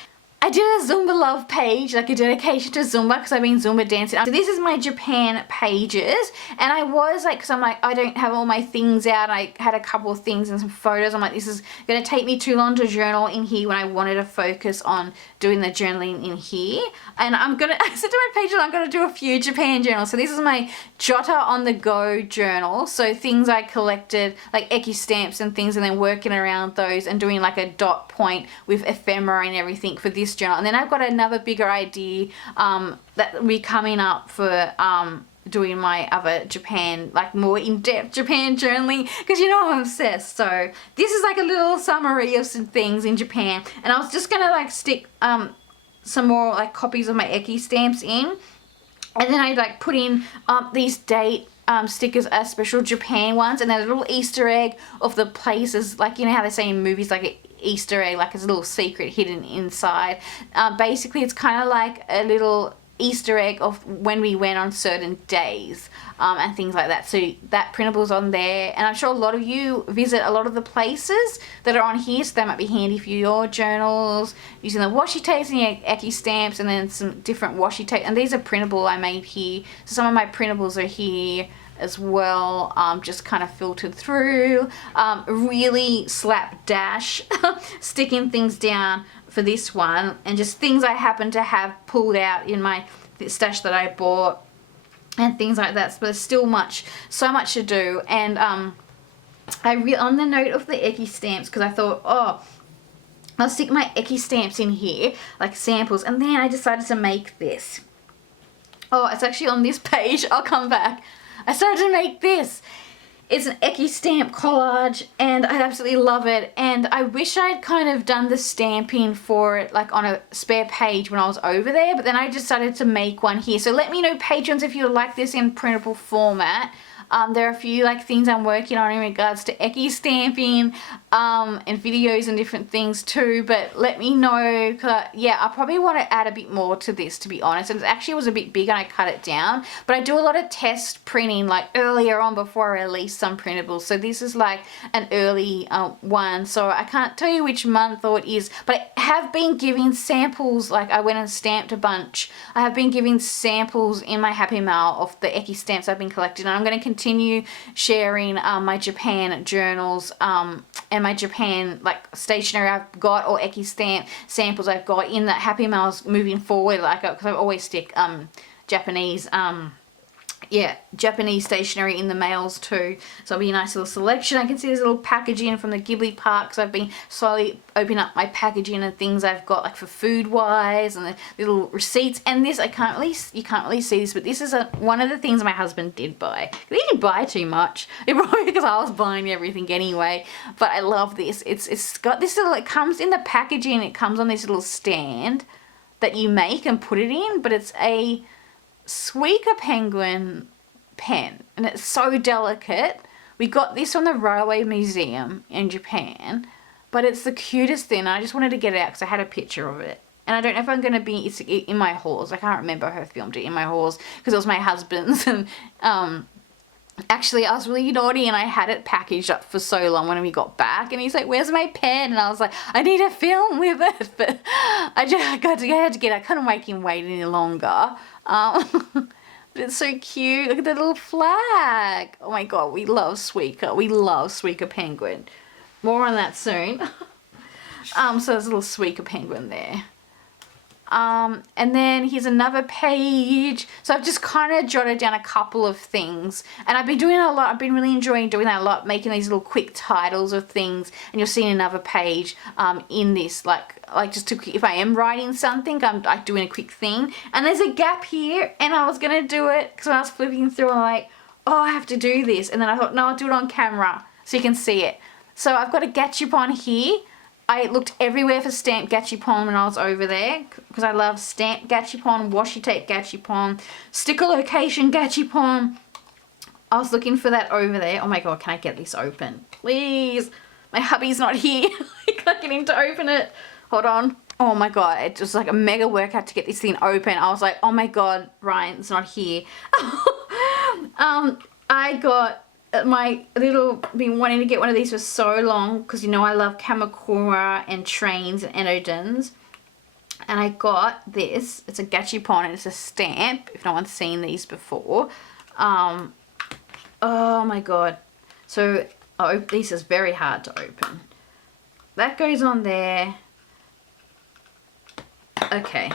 I did a Zumba love page, like a dedication to Zumba, because I've been Zumba dancing. So this is my Japan pages, and I was like, because I'm like, I don't have all my things out. I had a couple of things and some photos. I'm like, this is going to take me too long to journal in here when I wanted to focus on doing the journaling in here. And I said to my page, I'm going to do a few Japan journals. So this is my Jotter on the go journal. So things I collected, like Eki stamps and things, and then working around those and doing like a dot point with ephemera and everything for this journal. And then I've got another bigger idea that will be coming up for doing my other Japan, like more in-depth Japan journaling, because you know I'm obsessed. So this is like a little summary of some things in Japan, and I was just gonna like stick some more like copies of my Eki stamps in, and then I like put in these date stickers as special Japan ones, and then a little Easter egg of the places, like you know how they say in movies, like Easter egg, like it's a little secret hidden inside. Basically it's kind of like a little Easter egg of when we went on certain days, and things like that. So that printable's on there, and I'm sure a lot of you visit a lot of the places that are on here, so that might be handy for your journals, using the washi tapes and your Eki stamps, and then some different washi tape. And these are printable I made here, so some of my printables are here as well, just kind of filtered through. Really slapdash sticking things down for this one, and just things I happen to have pulled out in my stash that I bought and things like that. But there's still so much to do. And on the note of the Eki stamps, because I thought, oh, I'll stick my Eki stamps in here like samples, and then I decided to make this. Oh, it's actually on this page. I'll come back. I started to make this. It's an Eki stamp collage, and I absolutely love it. And I wish I'd kind of done the stamping for it like on a spare page when I was over there, but then I decided to make one here. So let me know, patrons, if you would like this in printable format. There are a few like things I'm working on in regards to Eki stamping, and videos and different things too, but let me know, cause yeah, I probably want to add a bit more to this, to be honest. And it actually was a bit big and I cut it down, but I do a lot of test printing like earlier on before I release some printables. So this is like an early one, so I can't tell you which month or it is, but I have been giving samples. Like I went and stamped a bunch. I have been giving samples in my Happy Mail of the Eki stamps I've been collecting, and I'm going to continue sharing my Japan journals and my Japan like stationery I've got, or Eki stamp samples I've got in that Happy Mails moving forward, like because I always stick Japanese Japanese stationery in the mails too, so it'll be a nice little selection. I can see there's a little packaging from the Ghibli Park, so I've been slowly opening up my packaging and things I've got like for food wise, and the little receipts. And this, you can't really see this, but this is one of the things my husband did buy. He didn't buy too much, it probably because I was buying everything anyway, but I love this. It's got this little, it comes in the packaging, it comes on this little stand that you make and put it in, but it's a Suica penguin pen, and it's so delicate. We got this from the Railway Museum in Japan, but it's the cutest thing. I just wanted to get it out because I had a picture of it, and I don't know if I'm going to be, it's in my hauls. I can't remember if I filmed it in my hauls because it was my husband's, and actually I was really naughty and I had it packaged up for so long when we got back, and he's like, where's my pen? And I was like, I need a film with it, but I had to get it. I couldn't make him wait any longer. It's so cute. Look at the little flag. Oh my god, we love Suica. We love Suica penguin. More on that soon. So there's a little Suica penguin there. And then here's another page. So I've just kind of jotted down a couple of things, and I've been doing it a lot. I've been really enjoying doing that a lot, making these little quick titles of things. And you'll see another page in this, like just to, if I am writing something, I'm like doing a quick thing. And there's a gap here, and I was gonna do it because when I was flipping through, I'm like, oh, I have to do this. And then I thought, no, I'll do it on camera so you can see it. So I've got a gachapon here. I looked everywhere for stamped gachapon when I was over there because I love stamped gachapon, washi tape gachapon, sticker location gachapon. I was looking for that over there. Oh my god, can I get this open? Please. My hubby's not here. I can't get him to open it. Hold on. Oh my god, it was like a mega workout to get this thing open. I was like, oh my god, Ryan's not here. I got my little, been wanting to get one of these for so long because you know I love Kamakura and trains and Enodens, and I got this. It's a gachapon and it's a stamp if no one's seen these before. Oh my god, so this is very hard to open. That goes on there. Okay,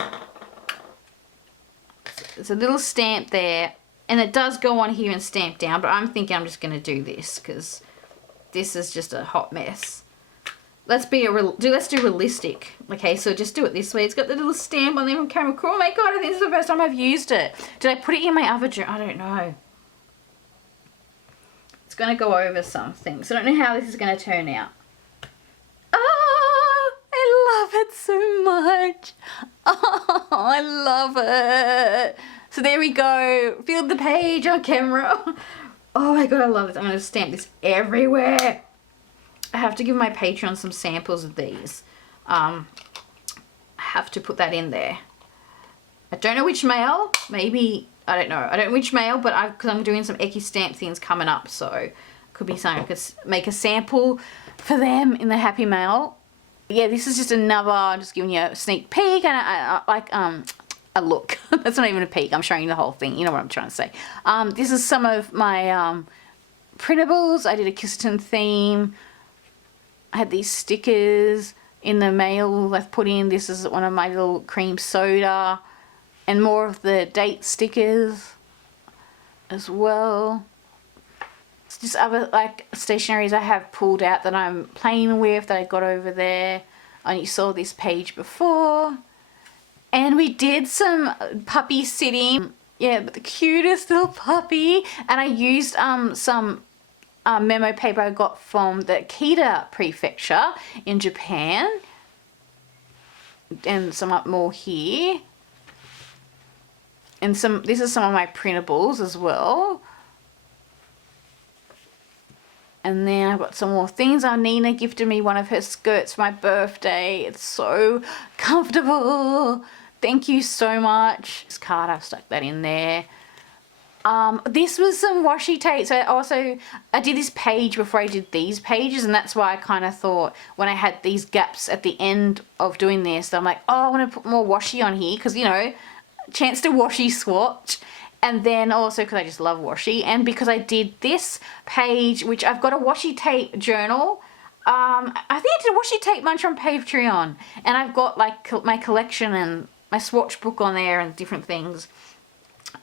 it's a little stamp there. And it does go on here and stamp down, but I'm thinking I'm just going to do this because this is just a hot mess. Let's do realistic. Okay, so just do it this way. It's got the little stamp on there from Kamakura. Oh my god, I think this is the first time I've used it. Did I put it in my other journal? I don't know. It's going to go over something, so I don't know how this is going to turn out. Oh, I love it so much. Oh, I love it. So there we go. Filled the page on camera. Oh my god, I love this. I'm going to stamp this everywhere. I have to give my Patreon some samples of these. I have to put that in there. I don't know which mail. Maybe, I don't know. I don't know which mail, but because I'm doing some Eki stamp things coming up. So could be something I could make a sample for them in the Happy Mail. Yeah, this is just another, just giving you a sneak peek. And I like, a look. That's not even a peek. I'm showing you the whole thing. You know what I'm trying to say. This is some of my printables. I did a Kiston theme. I had these stickers in the mail I've put in. This is one of my little cream soda. And more of the date stickers as well. It's just other like stationaries I have pulled out that I'm playing with that I got over there. And you saw this page before. And we did some puppy sitting. Yeah, but the cutest little puppy. And I used some memo paper I got from the Akita prefecture in Japan. And some up more here. And this is some of my printables as well. And then I've got some more things. Nina gifted me one of her skirts for my birthday. It's so comfortable. Thank you so much. This card, I've stuck that in there. This was some washi tape. So I did this page before I did these pages, and that's why I kind of thought when I had these gaps at the end of doing this, I'm like, oh, I want to put more washi on here because, you know, chance to washi swatch. And then also because I just love washi, and because I did this page, which I've got a washi tape journal. I think I did a washi tape munch on Patreon, and I've got like my collection and my swatch book on there and different things.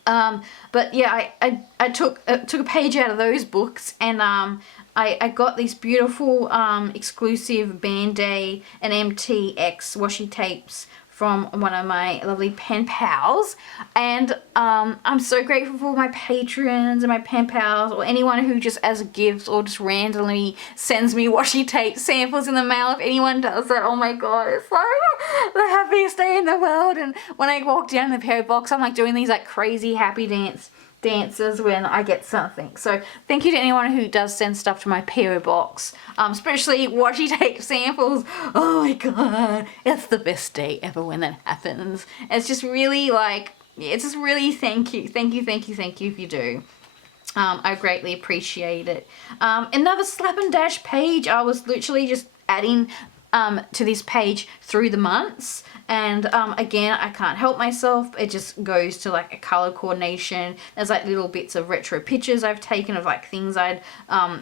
But yeah, I took a page out of those books, and I got these beautiful exclusive Band-Aid and MTX washi tapes from one of my lovely pen pals, and I'm so grateful for my patrons and my pen pals, or anyone who just as gifts or just randomly sends me washi tape samples in the mail. If anyone does that, oh my god, it's like the happiest day in the world. And when I walk down the PO box, I'm like doing these like crazy happy dances when I get something. So thank you to anyone who does send stuff to my PO box, especially washi tape samples. Oh my god, it's the best day ever when that happens. It's just really like, it's just really thank you if you do. I greatly appreciate it. Another slap and dash page. I was literally just adding to this page through the months. And again, I can't help myself. It just goes to like a color coordination. There's like little bits of retro pictures I've taken of like things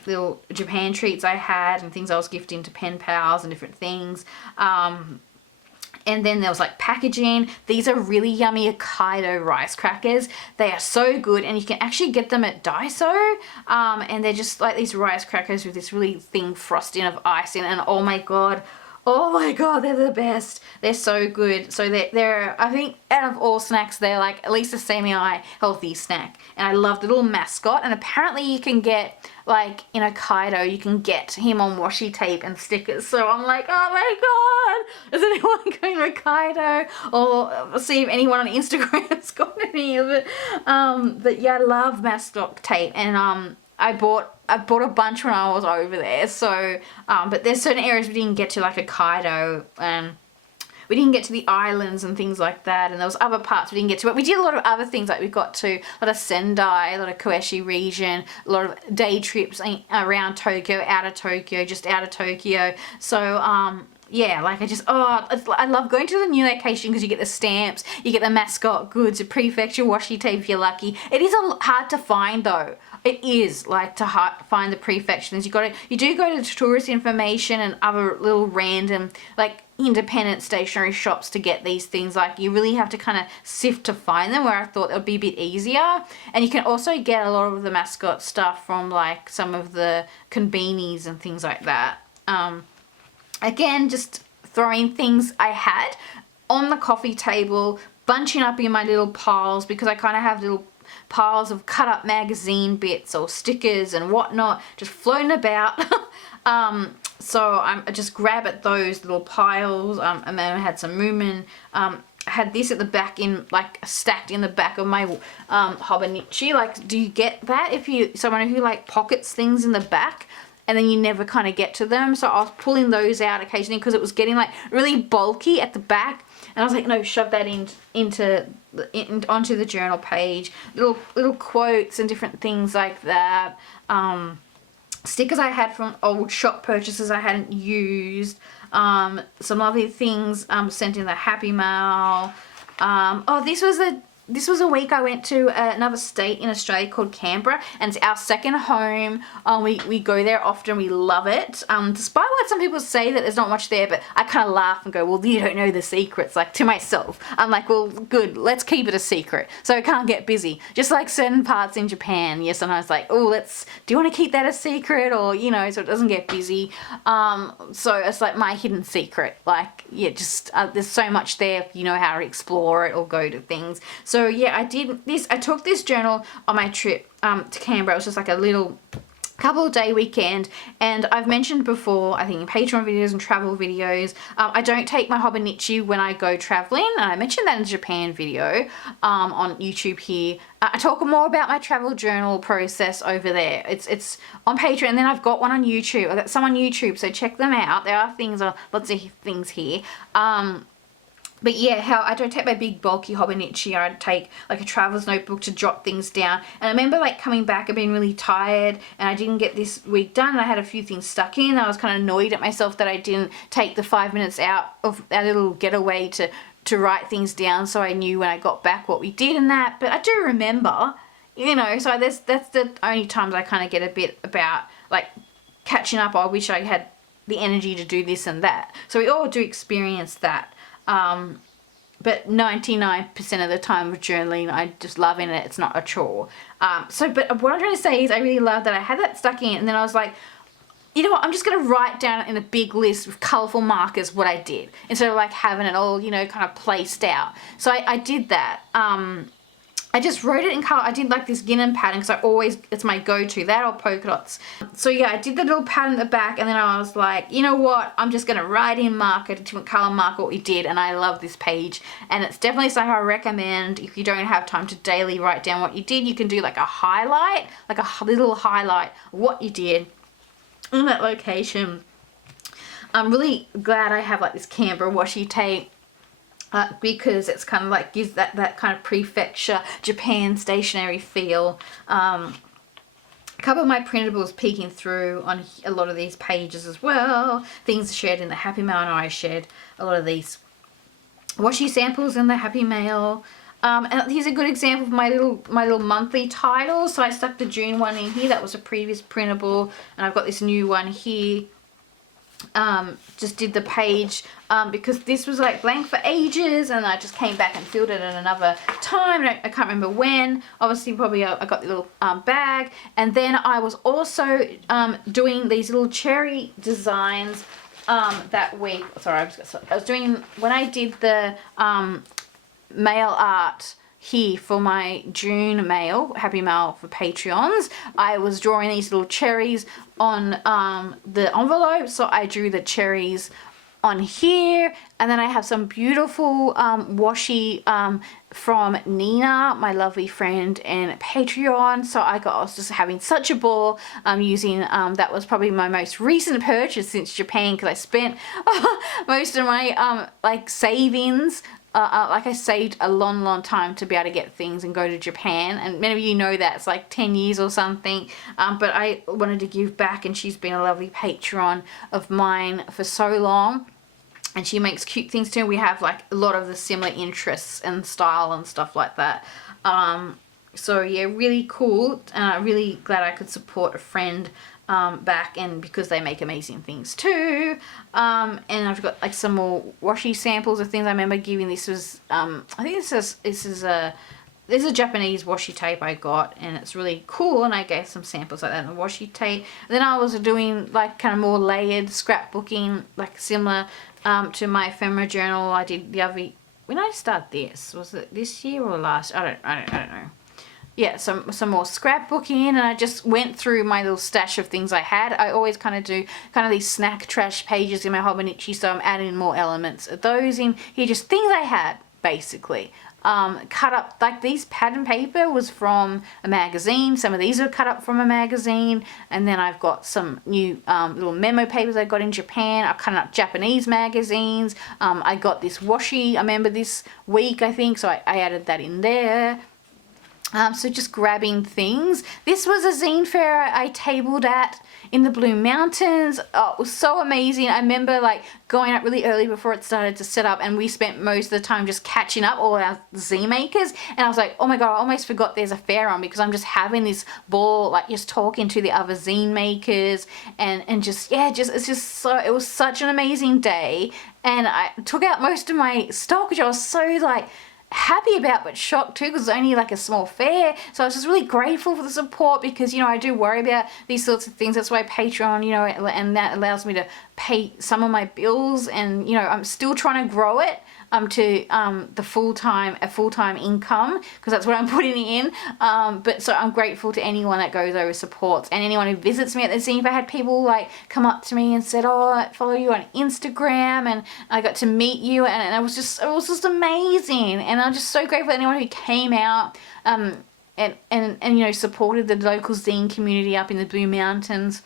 little Japan treats I had and things I was gifting to pen pals and different things. And then there was like packaging. These are really yummy Hokkaido rice crackers. They are so good, and you can actually get them at Daiso. And they're just like these rice crackers with this really thin frosting of icing, and oh my god, they're the best. They're so good. So they're I think out of all snacks, they're like at least a semi-healthy snack. And I love the little mascot, and apparently you can get like in Hokkaido, you can get him on washi tape and stickers. So I'm like, oh my god, is anyone going to Hokkaido? Or see if anyone on Instagram's got any of it. But yeah, I love mascot tape, and I bought a bunch when I was over there. So, but there's certain areas we didn't get to, like Hokkaido, and we didn't get to the islands and things like that. And there was other parts we didn't get to, but we did a lot of other things. Like we got to a lot of Sendai, a lot of Koeshi region, a lot of day trips around Tokyo, out of Tokyo, just out of Tokyo. So, yeah, like I love going to the new location because you get the stamps, you get the mascot goods, a prefecture washi tape if you're lucky. It is hard to find though. It is like to find the prefectures. You do go to tourist information and other little random like independent stationery shops to get these things. Like you really have to kind of sift to find them, where I thought it would be a bit easier. And you can also get a lot of the mascot stuff from like some of the konbinis and things like that. Again, just throwing things I had on the coffee table, bunching up in my little piles, because I kind of have little piles of cut up magazine bits or stickers and whatnot just floating about. So I just grab at those little piles, and then I had some Moomin. I had this at the back stacked in the back of my Hobonichi. Like, do you get that if you someone who like pockets things in the back and then you never kind of get to them? So I was pulling those out occasionally because it was getting like really bulky at the back, and I was like, no, shove that onto the journal page. Little quotes and different things like that. Stickers I had from old shop purchases I hadn't used. Some lovely things sent in the Happy Mail. This was a week I went to another state in Australia called Canberra, and it's our second home. We go there often. We love it. Despite what some people say that there's not much there, but I kind of laugh and go, well, you don't know the secrets. Like to myself, I'm like, well, good, let's keep it a secret so it can't get busy. Just like certain parts in Japan, yeah, sometimes like, oh, do you want to keep that a secret, or so it doesn't get busy. So it's like my hidden secret. Like, yeah, just there's so much there if you know how to explore it or go to things. So yeah, I did this. I took this journal on my trip to Canberra. It was just like a little couple of day weekend, and I've mentioned before, I think in Patreon videos and travel videos, I don't take my Hobonichi when I go traveling, and I mentioned that in the Japan video on YouTube here. I talk more about my travel journal process over there. It's on Patreon, and then I've got one on YouTube. I've got some on YouTube, so check them out. There are lots of things here. But yeah, how I don't take my big bulky Hobonichi. I take like a traveler's notebook to jot things down. And I remember like coming back and being really tired, and I didn't get this week done. And I had a few things stuck in. I was kind of annoyed at myself that I didn't take the 5 minutes out of our little getaway to write things down, so I knew when I got back what we did and that. But I do remember, so that's the only times I kind of get a bit about like catching up. I wish I had the energy to do this and that. So we all do experience that. But 99% of the time with journaling, I just loving it. It's not a chore. But what I'm trying to say is I really love that I had that stuck in, and then I was like, you know what, I'm just going to write down in a big list with colourful markers what I did, instead of like having it all, kind of placed out. So I did that. I just wrote it in colour. I did like this gingham pattern because it's my go-to, that or polka dots. So yeah, I did the little pattern at the back, and then I was like, you know what, I'm just going to write in marker, different colour marker what we did, and I love this page. And it's definitely something I recommend if you don't have time to daily write down what you did. You can do like a highlight, like a little highlight of what you did in that location. I'm really glad I have like this Canberra washi tape. Because it's kind of like gives that kind of prefecture Japan stationery feel. a couple of my printables peeking through on a lot of these pages as well. Things shared in the Happy Mail. I know I shared a lot of these washi samples in the Happy Mail. And here's a good example of my little monthly titles. So I stuck the June one in here. That was a previous printable, and I've got this new one here. Just did the page because this was like blank for ages, and I just came back and filled it at another time. I can't remember when. Obviously, probably I got the little bag, and then I was also doing these little cherry designs that week. Sorry, I was doing when I did the mail art here for my June mail, Happy Mail for Patreons. I was drawing these little cherries on the envelope, so I drew the cherries on here, and then I have some beautiful washi from Nina, my lovely friend and Patreon. So I was just having such a ball using that was probably my most recent purchase since Japan, because I spent most of my like savings. Like I saved a long time to be able to get things and go to Japan, and many of you know that it's like 10 years or something, but I wanted to give back, and she's been a lovely patron of mine for so long, and she makes cute things too. We have like a lot of the similar interests and style and stuff like that. So yeah, really cool. Really glad I could support a friend back, and because they make amazing things too. And I've got like some more washi samples of things. I remember giving this was I think this is a Japanese washi tape I got, and it's really cool, and I gave some samples like that in the washi tape. And then I was doing like kind of more layered scrapbooking, like similar to my ephemera journal I did the other. When I start this, was it this year or last? I don't know. Yeah, some more scrapbooking, and I just went through my little stash of things I had. I always kind of do these snack trash pages in my Hobonichi, so I'm adding more elements of those in here, just things I had basically. Cut up, like these pattern paper was from a magazine. Some of these are cut up from a magazine, and then I've got some new little memo papers I got in Japan. I cut up Japanese magazines. I got this washi, I remember this week I think, so I added that in there. So just grabbing things. This was a zine fair I tabled at in the Blue Mountains. Oh, it was so amazing. I remember like going up really early before it started to set up, and we spent most of the time just catching up all our zine makers. And I was like, oh my god, I almost forgot there's a fair on, because I'm just having this ball, like just talking to the other zine makers, and just it's just so, it was such an amazing day. And I took out most of my stock, which I was so like happy about, but shocked too, because it's only like a small fair. So I was just really grateful for the support, because I do worry about these sorts of things. That's why Patreon, and that allows me to pay some of my bills, and I'm still trying to grow it to a full-time income, because that's what I'm putting in. But so I'm grateful to anyone that goes over, supports, and anyone who visits me at the zine. If I had people like come up to me and said, oh, I follow you on Instagram, and I got to meet you, and it was just amazing. And I'm just so grateful to anyone who came out and supported the local zine community up in the Blue Mountains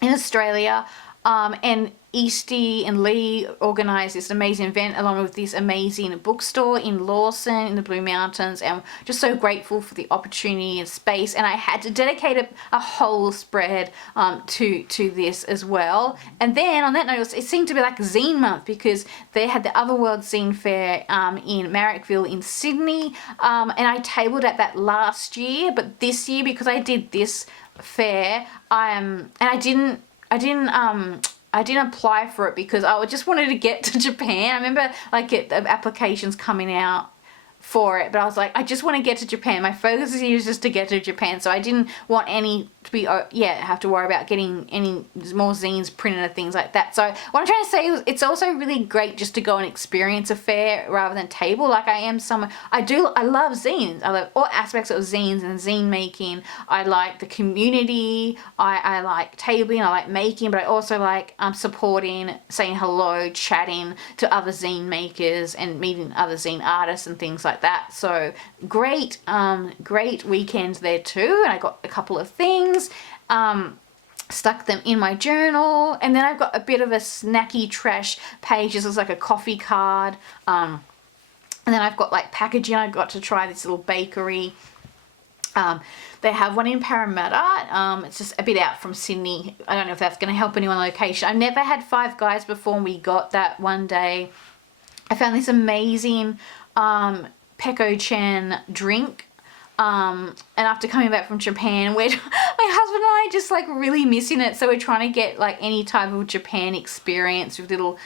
in Australia. And Eastie and Lee organised this amazing event along with this amazing bookstore in Lawson in the Blue Mountains, and just so grateful for the opportunity and space. And I had to dedicate a whole spread to this as well. And then on that note, it seemed to be like Zine Month, because they had the Otherworld Zine Fair in Marrickville in Sydney, and I tabled at that last year. But this year, because I did this fair, and I didn't apply for it because I just wanted to get to Japan. I remember like the applications coming out for it, but I was like, I just want to get to Japan. My focus here is just to get to Japan, so I didn't want any to be have to worry about getting any more zines printed and things like that. So what I'm trying to say is, it's also really great just to go and experience a fair rather than table. Like I love zines. I love all aspects of zines and zine making. I like the community. I like tabling. I like making, but I also like supporting, saying hello, chatting to other zine makers, and meeting other zine artists and things like that. So great weekends there too. And I got a couple of things, stuck them in my journal, and then I've got a bit of a snacky trash page. This is like a coffee card, and then I've got like packaging. I got to try this little bakery They have one in Parramatta. It's just a bit out from Sydney. I don't know if that's going to help anyone location. I've never had Five Guys before, and we got that one day. I found this amazing Peko-chan drink. And after coming back from Japan, my husband and I just like really missing it. So we're trying to get like any type of Japan experience with little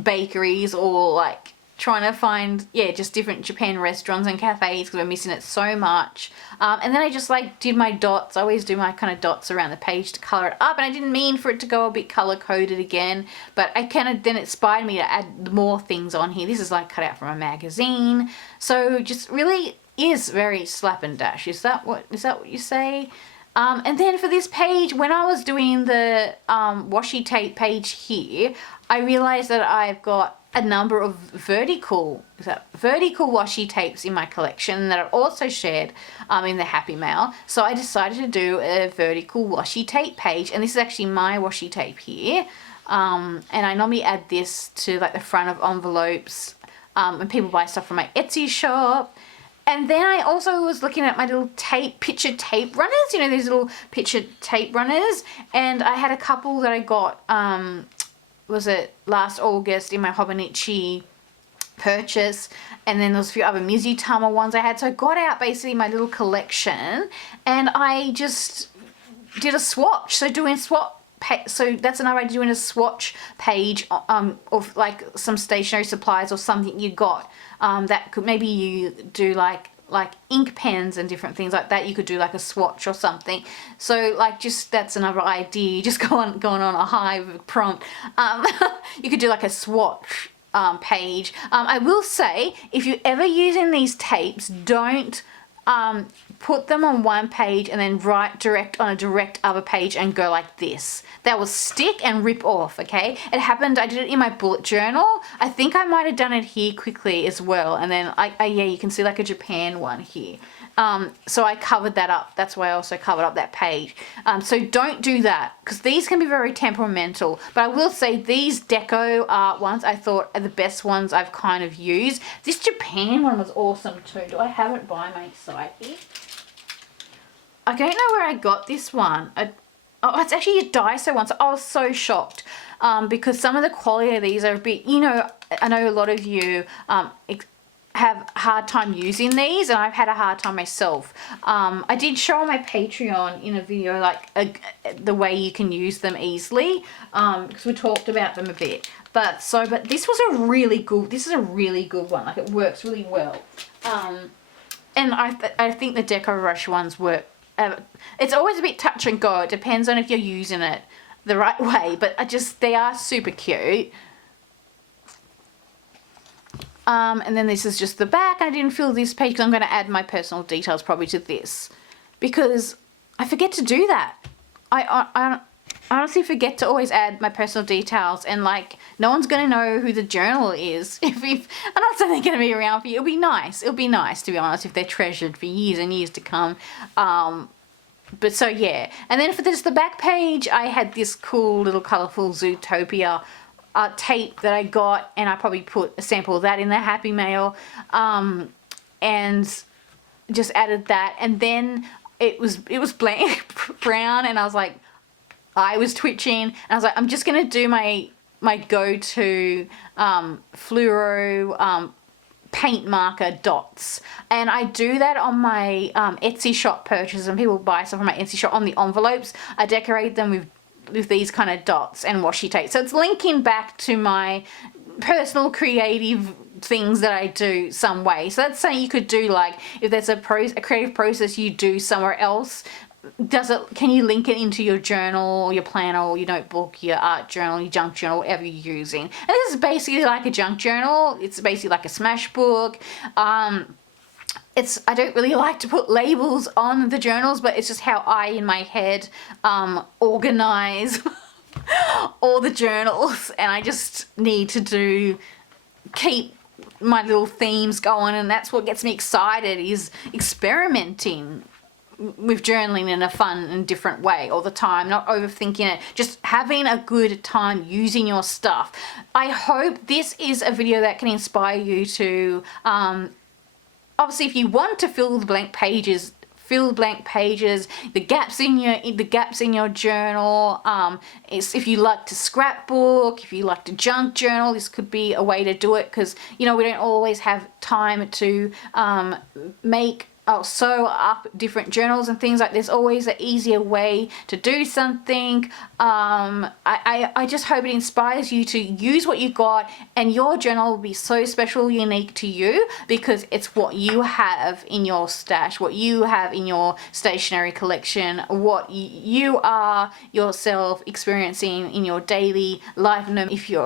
bakeries, or like trying to find, yeah, just different Japan restaurants and cafes, because we're missing it so much. And then I just like did my dots. I always do my kind of dots around the page to color it up, and I didn't mean for it to go a bit color coded again, but I kind of, then it inspired me to add more things on here. This is like cut out from a magazine, so just really is very slap and dash. Is that what you say? And then for this page, when I was doing the washi tape page here, I realized that I've got a number of vertical washi tapes in my collection that I've also shared in the Happy Mail. So I decided to do a vertical washi tape page, and this is actually my washi tape here. And I normally add this to like the front of envelopes when people buy stuff from my Etsy shop. And then I also was looking at my little picture tape runners, you know, these little picture tape runners, and I had a couple that I got, was it last August in my Hobonichi purchase, and then there was a few other Mizutama ones I had. So I got out basically my little collection, and I just did a swatch. So doing so that's another way, doing a swatch page of like some stationery supplies or something you got. That could, maybe you do like ink pens and different things like that. You could do like a swatch or something. So like, just that's another idea. Just going on a high prompt. You could do like a swatch page. I will say, if you're ever using these tapes, don't put them on one page and then write direct on a direct other page and go like this. That will stick and rip off, okay? It happened, I did it in my bullet journal. I think I might have done it here quickly as well. And then, yeah, you can see like a Japan one here. So I covered that up. That's why I also covered up that page. So don't do that, because these can be very temperamental. But I will say these deco art ones I thought are the best ones I've kind of used. This Japan one was awesome too. Do I have it by my side here? I don't know where I got this one. Oh, it's actually a Daiso one. So I was so shocked because some of the quality of these are a bit, you know, I know a lot of you have a hard time using these, and I've had a hard time myself. I did show on my Patreon in a video like the way you can use them easily, because we talked about them a bit. But this was a really good, this is a really good one. Like, it works really well. And I think the Deco Rush ones work. It's always a bit touch and go. It depends on if you're using it the right way, but they are super cute. And then this is just the back. I didn't fill this page because I'm going to add my personal details probably to this, because I forget to do that. I honestly forget to always add my personal details, and like, no one's going to know who the journal is. I'm not saying they're going to be around for you. It'll be nice to be honest, if they're treasured for years and years to come. But so yeah. And then for this, the back page, I had this cool little colourful Zootopia tape that I got, and I probably put a sample of that in the Happy Mail, and just added that. And then it was blank brown, and I was like, I was twitching, and I was like, I'm just gonna do my go-to fluoro paint marker dots, and I do that on my Etsy shop purchases. And people buy stuff from my Etsy shop, on the envelopes I decorate them with these kind of dots and washi tape. So it's linking back to my personal creative things that I do some way. So that's something you could do, like if there's a creative process you do somewhere else, can you link it into your journal or your planner or your notebook, your art journal, your junk journal, whatever you're using. And this is basically like a junk journal. It's basically like a smash book. I don't really like to put labels on the journals, but it's just how I, in my head, organize all the journals. And I just need to keep my little themes going, and that's what gets me excited, is experimenting with journaling in a fun and different way all the time, not overthinking it, just having a good time using your stuff. I hope this is a video that can inspire you to, obviously if you want to fill the blank pages, fill blank pages, the gaps in your journal. If you like to scrapbook, if you like to junk journal, this could be a way to do it, because you know we don't always have time to sew up different journals and things. Like, there's always an easier way to do something. I just hope it inspires you to use what you got, and your journal will be so special, unique to you, because it's what you have in your stash, what you have in your stationery collection, what you are yourself experiencing in your daily life. And if you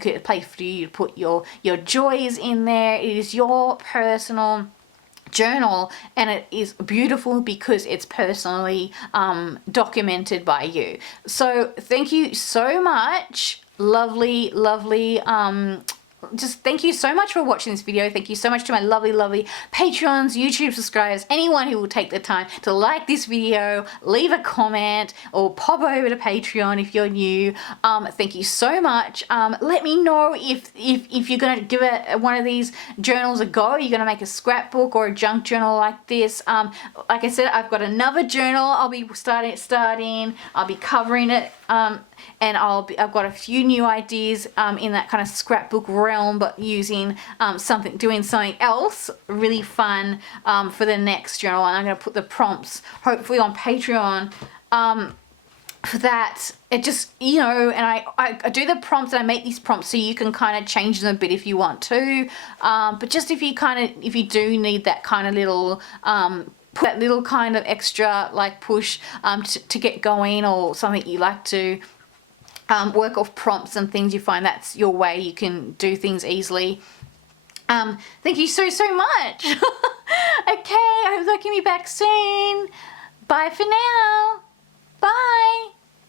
could play for you to put your joys in there. It is your personal journal, and it is beautiful because it's personally documented by you. So thank you so much, lovely just thank you so much for watching this video. Thank you so much to my lovely Patreons, YouTube subscribers, anyone who will take the time to like this video, leave a comment, or pop over to Patreon if you're new. Thank you so much. Let me know if you're gonna give one of these journals a go. You're gonna make a scrapbook or a junk journal like this. Like I said, I've got another journal I'll be starting. I'll be covering it, and I've got a few new ideas in that kind of scrapbook realm, but using doing something else really fun for the next journal. And I'm going to put the prompts hopefully on Patreon for that. It just, you know, and I do the prompts, and I make these prompts so you can kind of change them a bit if you want to, but just if you do need that kind of little that little kind of extra like push to get going, or something you like to work off prompts and things, you find that's your way you can do things easily. Thank you so much. Okay, I hope you'll be back soon. Bye for now. Bye.